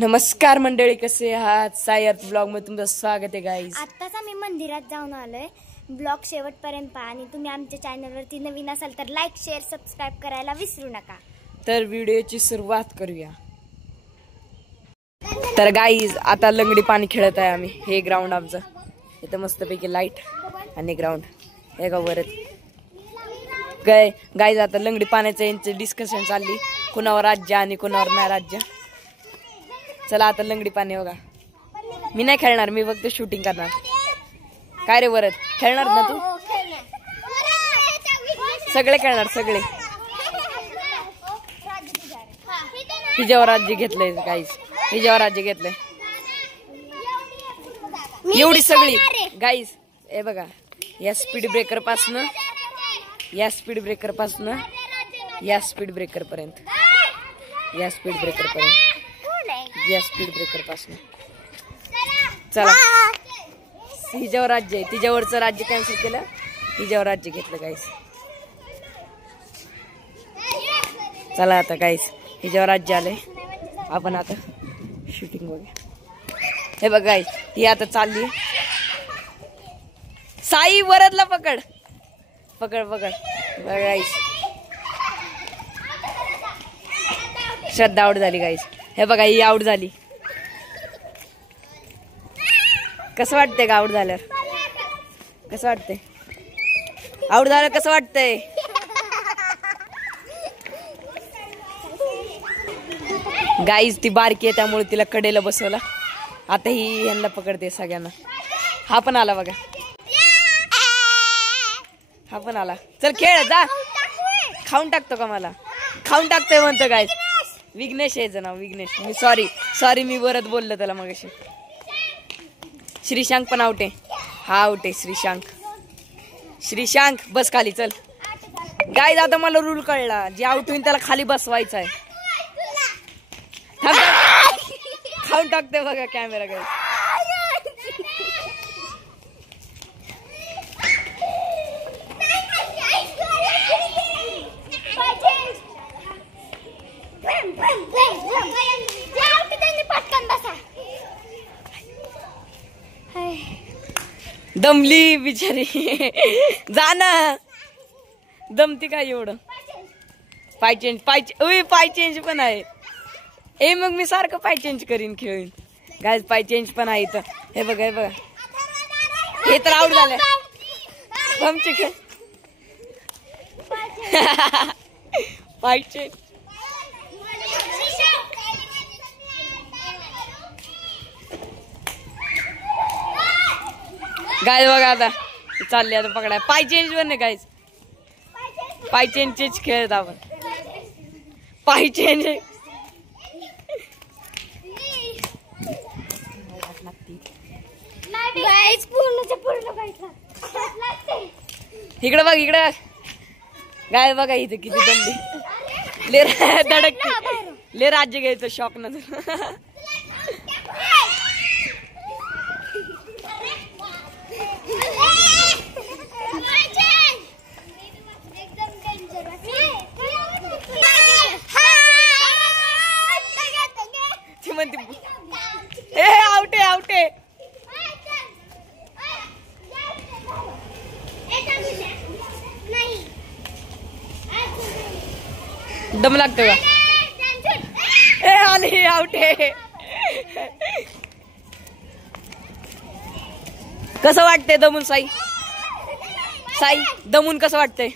नमस्कार मंडळी, कसे आहात? सायर्थ ब्लॉग मध्ये तुमचं स्वागत आहे गाईज. आत्ताच आम्ही मंदिरात जाऊन आलोय. ब्लॉग शेवटपर्यंत पहा आणि तुम्ही आमच्या चॅनलवरती नवीन असाल तर लाईक शेअर सबस्क्राईब करायला विसरू नका. तर व्हिडिओची सुरुवात करूया. तर गाईज आता लंगडी पाणी खेळत आहे आम्ही. हे ग्राउंड आमचं, इथं मस्तपैकी लाईट आणि ग्राउंड हे गावरच गाईज. आता लंगडी पाण्याचं यांचं डिस्कशन चालली, कुणावर राज्य आणि कुणावर नाही राज्य. चला आता लंगडी पाणी बघा. मी नाही खेळणार, मी फक्त शूटिंग करणार. काय रे वरद, खेळणार ना तू? सगळे खेळणार, सगळे. हिच्यावर राज्य घेतलंय गाईज, हिच्यावर राज्य घेतलंय एवढी सगळी गाईज. हे बघा, या स्पीड ब्रेकर पासनं या स्पीड ब्रेकर पर्यंत, या स्पीड ब्रेकर पर्यंत, या स्पीड ब्रेकर पासून. चला, हिच्यावर राज्य आहे, तिच्यावरचं राज्य कॅन्सल केलं, हिच्यावर राज्य घेतलं गाईस. चला आता गाईस, हिच्यावर राज्य आलंय, आपण आता शूटिंग बघूया. हे बघ गाईस, ती आता चालली. साई वरदला पकड पकड पकड. गाईस श्रद्धा आउट झाली गाईस. हे बघा, ही आउट झाली. कसं वाटतंय का आउट झाल्यावर? कसं वाटतंय आउट झाल्यावर? कसं वाटतंय? गाईज ती बारकी आहे त्यामुळे तिला कडेला बसवला. आता ही यांना पकडते सगळ्यांना. हा पण आला बघा, हा पण आला. चल खेळ जा. खाऊन टाकतो का मला? खाऊन टाकतोय म्हणतो गाईज. विघ्नेश यायचं नाव, विघ्नेश. मी सॉरी मी वरद बोललो त्याला मगाशी. श्रीशांक पण आउट आहे. हा आउट आहे श्रीशांक बस खाली. चल गाईज, आता मला रूल कळला, जे आउट होईल त्याला खाली बसवायचं आहे. खाऊन टाकते बघा कॅमेरा गाईज. दमली बिचारी. जा ना, दमती काय एवढं? पाय चेंज पण आहे. ए मग मी सारखं पाय चेंज करीन, खेळीन गाईज. पाय चेंज पण आहे इथं. हे बघा, हे बघा, हे तर आउट झालं. आमचे खेळ पाय चेंज. गाईज बघा, आता चालले आता पकडाय. पाय चेंज पण नाही गाईज, पाय चेंज खेळत आपण. पाय चेंज इकडे बघ, इकडे गाय बघा, इथे किती दमली. ले धडक, ले राज्य घ्यायचं शॉक न. ए आउट आहे. दम लागतो का? ए आली, आउट आहे. कसं वाटतंय दमून साई? दमून कसं वाटतंय?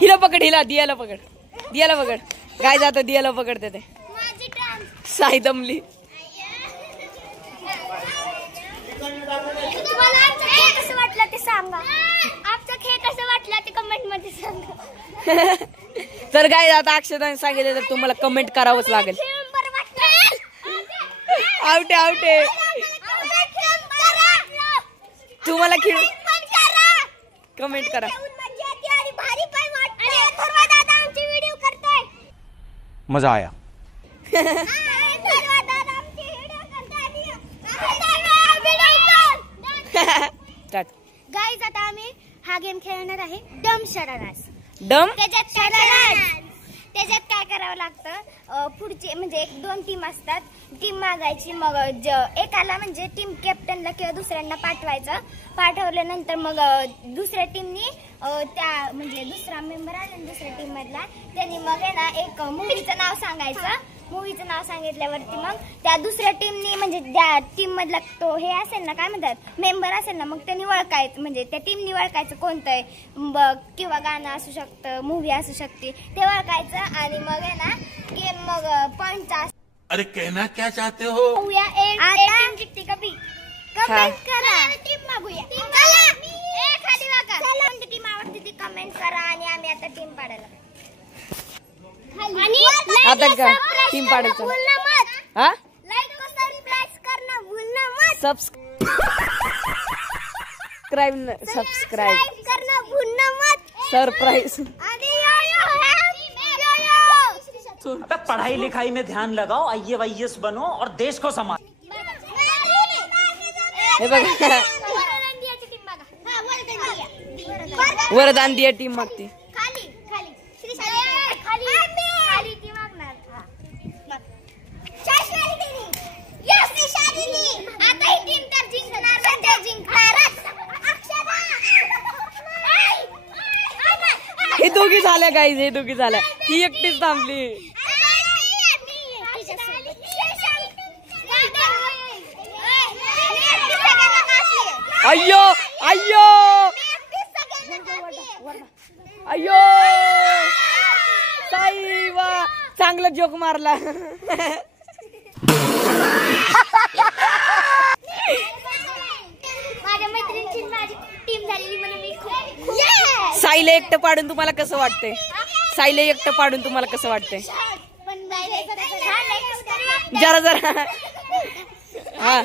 हिला पकड, दियाला पकड. काय जात दियाला पकडते ते. साई दमली. कसं वाटलं ते सांगा. आमचा खेळ कसं वाटला ते कमेंट मध्ये सांगा. तर काय आता अक्षताने सांगितलं तर तुम्हाला कमेंट करावंच लागेल. आउट आहे. तुम्हाला खेळ कमेंट करा. मजा आया. गाइस आता आम्ही हा गेम खेळणार आहे डम शरारास. डम त्याच्यात काय करावं लागतं, पुढचे म्हणजे 1-2 टीम असतात, टीम मागायची, मग एकाला म्हणजे टीम कॅप्टनला किंवा दुसऱ्यांना पाठवायचं. पाठवल्यानंतर मग दुसऱ्या टीमनी त्या म्हणजे दुसरा मेंबर आला ना दुसऱ्या टीम मधला, त्यांनी मग आहे ना एक मूवीचं नाव सांगायचं. मूवीचं नाव सांगितल्यावरती मग त्या दुसऱ्या टीमनी म्हणजे त्या टीम मधला तो हे असेल ना, काय म्हणतात, मेंबर असेल ना, मग त्यांनी ओळखायचं, म्हणजे त्या टीमनी ओळखायचं कोणतं आहे, किंवा गाणं असू शकतं, मूवी असू शकते, ते ओळखायचं. आणि मग आहे ना गेम मग पॉइंट. अरे कहना क्या चाहते हो? टीम जिंकते का बी कमेंट करा. टीम मागूया, खाली बघा कोणती टीम आवडते ती कमेंट करा. आणि आम्ही आता टीम पाडायला आता का टीम पाडायचं. हा लाईक को सबस्क्राइब करना भूलना मत. सबस्क्राइब करना भूलना मत. सरप्राइज. अबे पढ़ाई लिखाई में ध्यान लगाओ, IAS बनो और देश को संभालो. हे बघा वरदान दिया टीम मागते. हे दोघी झाल्या गाईज, हे दोघी झाल्या. ती एकटीच थांबली. अय्यो अय्यो अय्यो ताई वा चांगला जोक मारला. माझ्या मैत्रिणीची माझी टीम झालेली म्हणून मी खूप. साईला एकटं पाडून तुम्हाला कसं वाटतंय? साईला एकटं पाडून तुम्हाला कसं वाटतंय? जरा जरा हा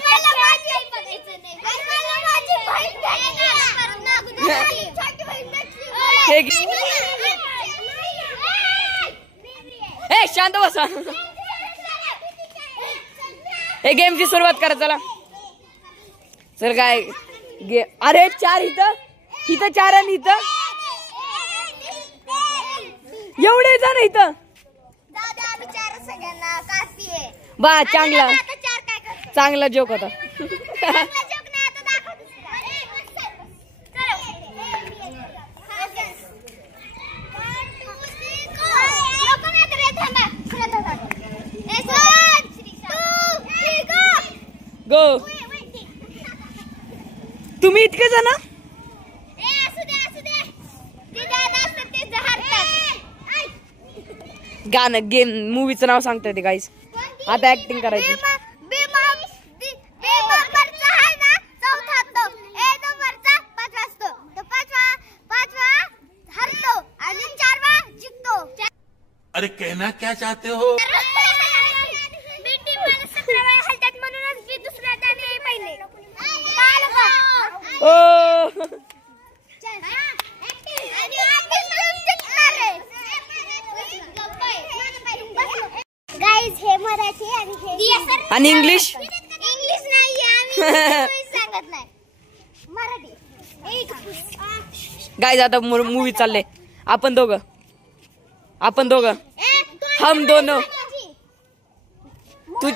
हे शांत बसा. हे गेमची सुरुवात करा चला. सर काय अरे 4 इथं 4 आणि इथं एवढे जण इथं. बा चांगला जोक होता. गो तुम्ही इतके जण. गाणं गेम मूवीचं नाव सांगतोय ते गाईस. आता ऍक्टिंग करायची. अरे कहना क्या चाहते हो? गाईज हे मराठी आणि इंग्लिश नाही सांगत नाही मराठी. गाईज आता मूवी चालले. आपण दोघं हम दोनों. तू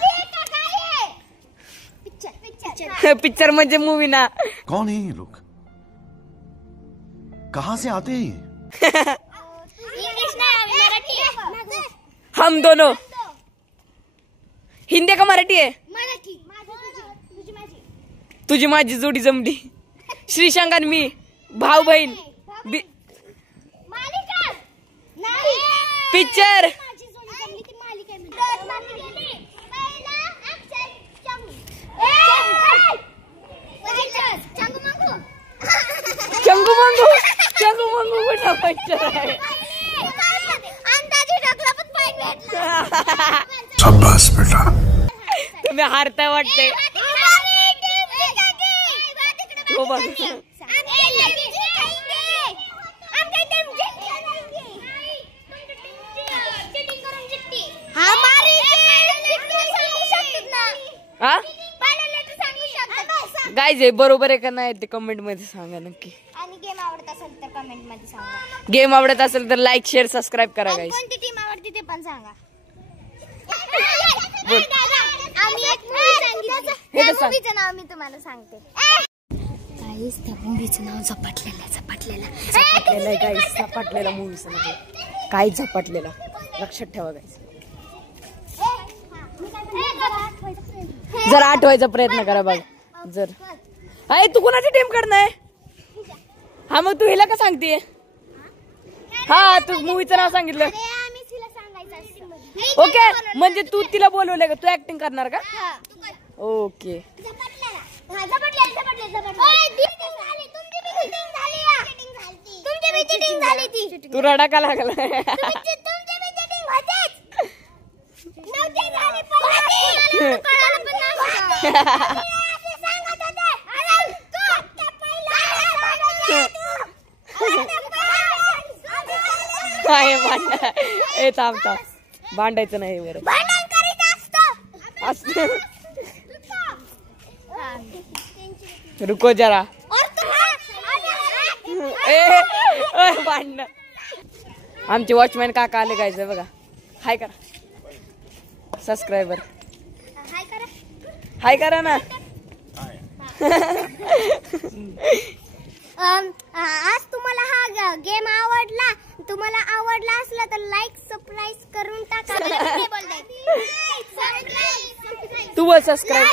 पिक्चर म्हणजे मूवी ना. कौन है ये लोग? कहाँ से आते हैं? इंग्लिश नाही मराठी. हम दोनों हिंदी का मराठी आहे? मराठी. तुझी माझी जोडी जमली. श्रीशांक आणि मी भाऊ बहीण. पिक्चर चंगू मंगू कुठला पिक्चर आहे? शाबाश बेटा. तुम्ही हारताय वाटते. हो बघ हा गाईज बरोबर आहे का नाही ते कमेंट मध्ये सांगा नक्की. आणि गेम आवडत आवडत असेल तर कमेंट मध्ये सांगा. गेम आवडत असेल तर लाईक शेअर सबस्क्राईब करा आणि गाईस. कोणती टीम आवडते ते पण सांगा. बोल. आम्ही एक मूवी सांगितली. हे त्या तर सांग. मूवीचं नाव मी तुम्हाला सांगते. गाईस त्या मूवीचं नाव झपाटलेला. गाईस झपाटलेला मूवीचं नाव. काय झपाटलेला लक्षात ठेवा गाईस. जरा आठवायचा प्रयत्न करा बघ. जर अरे तू कोणाची टीम कडणार? हा मग तू हिला का सांगते? हा तू मूवीचं नाव सांगितलं. ओके म्हणजे तू तिला बोलवलंय का? तू ऍक्टिंग करणार का? ओके. तू रडा का लागला? काय भांडण? ए थांब थांब भांडायचं नाही बरं. असं रुको जरा. ए भांडण. आमचे वॉचमॅन काका आले गायचं बघा. हाय करा सबस्क्रायबर. हाय करा ना. आज तुम्हाला हा गेम आवडला. तुम्हाला आवडला असला तर लाईक सबस्क्राईब करून टाका. तू बोल सबस्क्राईब.